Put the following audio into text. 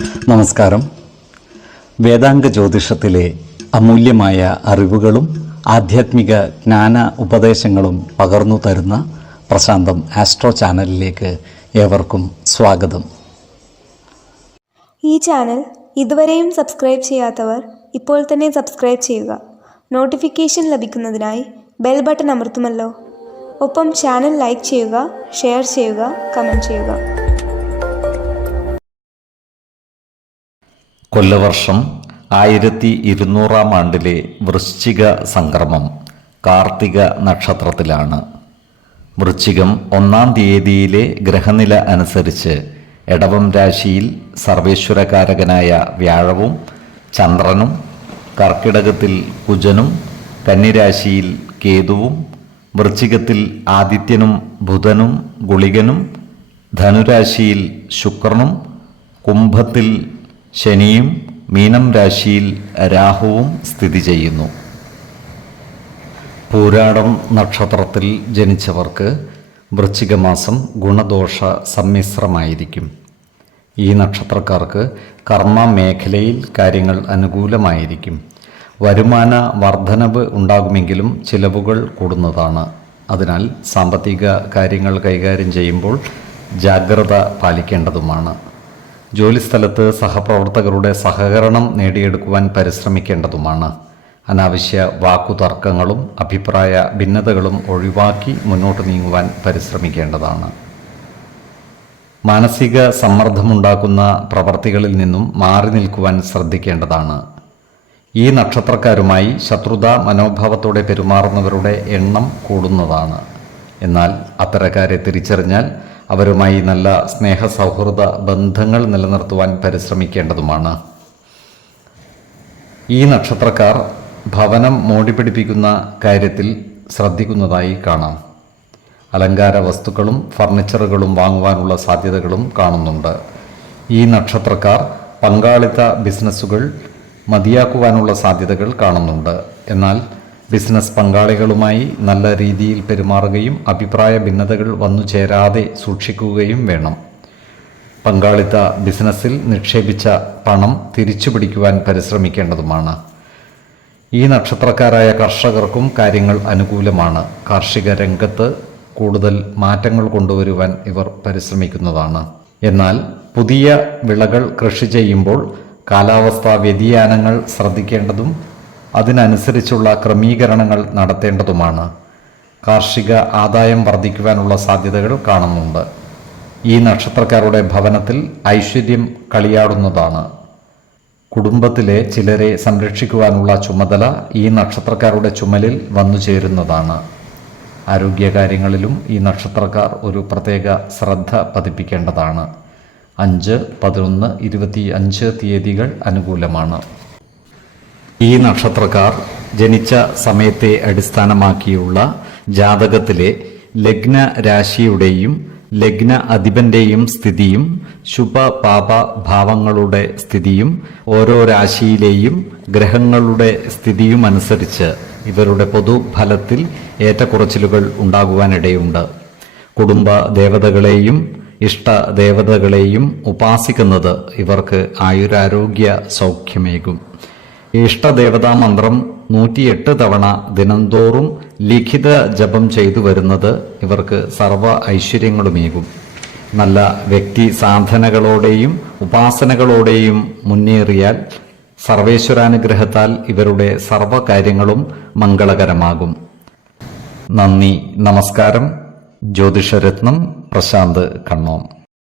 നമസ്കാരം. വേദാംഗ ജ്യോതിഷത്തിലെ അമൂല്യമായ അറിവുകളും ആധ്യാത്മിക ജ്ഞാന ഉപദേശങ്ങളും പകർന്നു തരുന്ന പ്രശാന്തം ആസ്ട്രോ ചാനലിലേക്ക് ഏവർക്കും സ്വാഗതം. ഈ ചാനൽ ഇതുവരെയും സബ്സ്ക്രൈബ് ചെയ്യാത്തവർ ഇപ്പോൾ തന്നെ സബ്സ്ക്രൈബ് ചെയ്യുക. നോട്ടിഫിക്കേഷൻ ലഭിക്കുന്നതിനായി ബെൽ ബട്ടൺ അമർത്തുമല്ലോ. ഒപ്പം ചാനൽ ലൈക്ക് ചെയ്യുക, ഷെയർ ചെയ്യുക, കമൻറ്റ് ചെയ്യുക. കൊല്ലവർഷം 1200 ആണ്ടിലെ വൃശ്ചിക സംക്രമം കാർത്തിക നക്ഷത്രത്തിലാണ്. വൃശ്ചികം 1-ാം തീയതിയിലെ ഗ്രഹനില അനുസരിച്ച് എടവം രാശിയിൽ സർവേശ്വരകാരകനായ വ്യാഴവും ചന്ദ്രനും, കർക്കിടകത്തിൽ കുജനും, കന്നിരാശിയിൽ കേതുവും, വൃശ്ചികത്തിൽ ആദിത്യനും ബുധനും ഗുളികനും, ധനുരാശിയിൽ ശുക്രനും, കുംഭത്തിൽ ശനിയും, മീനം രാശിയിൽ രാഹുവും സ്ഥിതി ചെയ്യുന്നു. പൂരാടം നക്ഷത്രത്തിൽ ജനിച്ചവർക്ക് വൃശ്ചിക മാസം ഗുണദോഷ സമ്മിശ്രമായിരിക്കും. ഈ നക്ഷത്രക്കാർക്ക് കർമ്മ മേഖലയിൽ കാര്യങ്ങൾ അനുകൂലമായിരിക്കും. വരുമാന വർധനവ് ഉണ്ടാകുമെങ്കിലും ചിലവുകൾ കൂടുന്നതാണ്. അതിനാൽ സാമ്പത്തിക കാര്യങ്ങൾ കൈകാര്യം ചെയ്യുമ്പോൾ ജാഗ്രത പാലിക്കേണ്ടതുമാണ്. ജോലിസ്ഥലത്ത് സഹപ്രവർത്തകരുടെ സഹകരണം നേടിയെടുക്കുവാൻ പരിശ്രമിക്കേണ്ടതുമാണ്. അനാവശ്യ വാക്കുതർക്കങ്ങളും അഭിപ്രായ ഭിന്നതകളും ഒഴിവാക്കി മുന്നോട്ട് നീങ്ങുവാൻ പരിശ്രമിക്കേണ്ടതാണ്. മാനസിക സമ്മർദ്ദമുണ്ടാക്കുന്ന പ്രവർത്തികളിൽ നിന്നും മാറി നിൽക്കുവാൻ ശ്രദ്ധിക്കേണ്ടതാണ്. ഈ നക്ഷത്രക്കാരുമായി ശത്രുതാ മനോഭാവത്തോടെ പെരുമാറുന്നവരുടെ എണ്ണം കൂടുന്നതാണ്. എന്നാൽ അത്തരക്കാരെ തിരിച്ചറിഞ്ഞാൽ അവരുമായി നല്ല സ്നേഹസൗഹൃദ ബന്ധങ്ങൾ നിലനിർത്തുവാൻ പരിശ്രമിക്കേണ്ടതുമാണ്. ഈ നക്ഷത്രക്കാർ ഭവനം മോടിപിടിപ്പിക്കുന്ന കാര്യത്തിൽ ശ്രദ്ധിക്കുന്നതായി കാണാം. അലങ്കാര വസ്തുക്കളും ഫർണിച്ചറുകളും വാങ്ങുവാനുള്ള സാധ്യതകളും കാണുന്നുണ്ട്. ഈ നക്ഷത്രക്കാർ പങ്കാളിത്ത ബിസിനസ്സുകൾ മതിയാക്കുവാനുള്ള സാധ്യതകൾ കാണുന്നുണ്ട്. എന്നാൽ ബിസിനസ് പങ്കാളികളുമായി നല്ല രീതിയിൽ പെരുമാറുകയും അഭിപ്രായ ഭിന്നതകൾ വന്നു ചേരാതെ സൂക്ഷിക്കുകയും വേണം. പങ്കാളിത്ത ബിസിനസ്സിൽ നിക്ഷേപിച്ച പണം തിരിച്ചു പിടിക്കുവാൻ പരിശ്രമിക്കേണ്ടതുമാണ്. ഈ നക്ഷത്രക്കാരായ കർഷകർക്കും കാര്യങ്ങൾ അനുകൂലമാണ്. കാർഷിക രംഗത്ത് കൂടുതൽ മാറ്റങ്ങൾ കൊണ്ടുവരുവാൻ ഇവർ പരിശ്രമിക്കുന്നതാണ്. എന്നാൽ പുതിയ വിളകൾ കൃഷി ചെയ്യുമ്പോൾ കാലാവസ്ഥാ വ്യതിയാനങ്ങൾ ശ്രദ്ധിക്കേണ്ടതും അതിനനുസരിച്ചുള്ള ക്രമീകരണങ്ങൾ നടത്തേണ്ടതുമാണ്. കാർഷിക ആദായം വർദ്ധിക്കുവാനുള്ള സാധ്യതകൾ കാണുന്നുണ്ട്. ഈ നക്ഷത്രക്കാരുടെ ഭവനത്തിൽ ഐശ്വര്യം കളിയാടുന്നതാണ്. കുടുംബത്തിലെ ചിലരെ സംരക്ഷിക്കുവാനുള്ള ചുമതല ഈ നക്ഷത്രക്കാരുടെ ചുമലിൽ വന്നു ചേരുന്നതാണ്. ആരോഗ്യകാര്യങ്ങളിലും ഈ നക്ഷത്രക്കാർ ഒരു പ്രത്യേക ശ്രദ്ധ പതിപ്പിക്കേണ്ടതാണ്. 5, 11, 25 തീയതികൾ അനുകൂലമാണ്. ഈ നക്ഷത്രക്കാർ ജനിച്ച സമയത്തെ അടിസ്ഥാനമാക്കിയുള്ള ജാതകത്തിലെ ലഗ്ന രാശിയുടെയും ലഗ്ന അധിപന്റെയും സ്ഥിതിയും ശുഭ പാപ ഭാവങ്ങളുടെ സ്ഥിതിയും ഓരോ രാശിയിലെയും ഗ്രഹങ്ങളുടെ സ്ഥിതിയും അനുസരിച്ച് ഇവരുടെ പൊതുഫലത്തിൽ ഏറ്റക്കുറച്ചിലുകൾ ഉണ്ടാകുവാനിടയുണ്ട്. കുടുംബ ദേവതകളെയും ഇഷ്ട ദേവതകളെയും ഉപാസിക്കുന്നത് ഇവർക്ക് ആയുരാരോഗ്യ സൗഖ്യമേകും. ഇഷ്ടദേവതാ മന്ത്രം 108 തവണ ദിനംതോറും ലിഖിത ജപം ചെയ്തു വരുന്നത് ഇവർക്ക് സർവ ഐശ്വര്യങ്ങളുമേകും. നല്ല വ്യക്തി സാധനകളോടെയും ഉപാസനകളോടെയും മുന്നേറിയാൽ സർവേശ്വരാനുഗ്രഹത്താൽ ഇവരുടെ സർവകാര്യങ്ങളും മംഗളകരമാകും. നന്ദി, നമസ്കാരം. ജ്യോതിഷരത്നം പ്രശാന്ത് കണ്ണോം.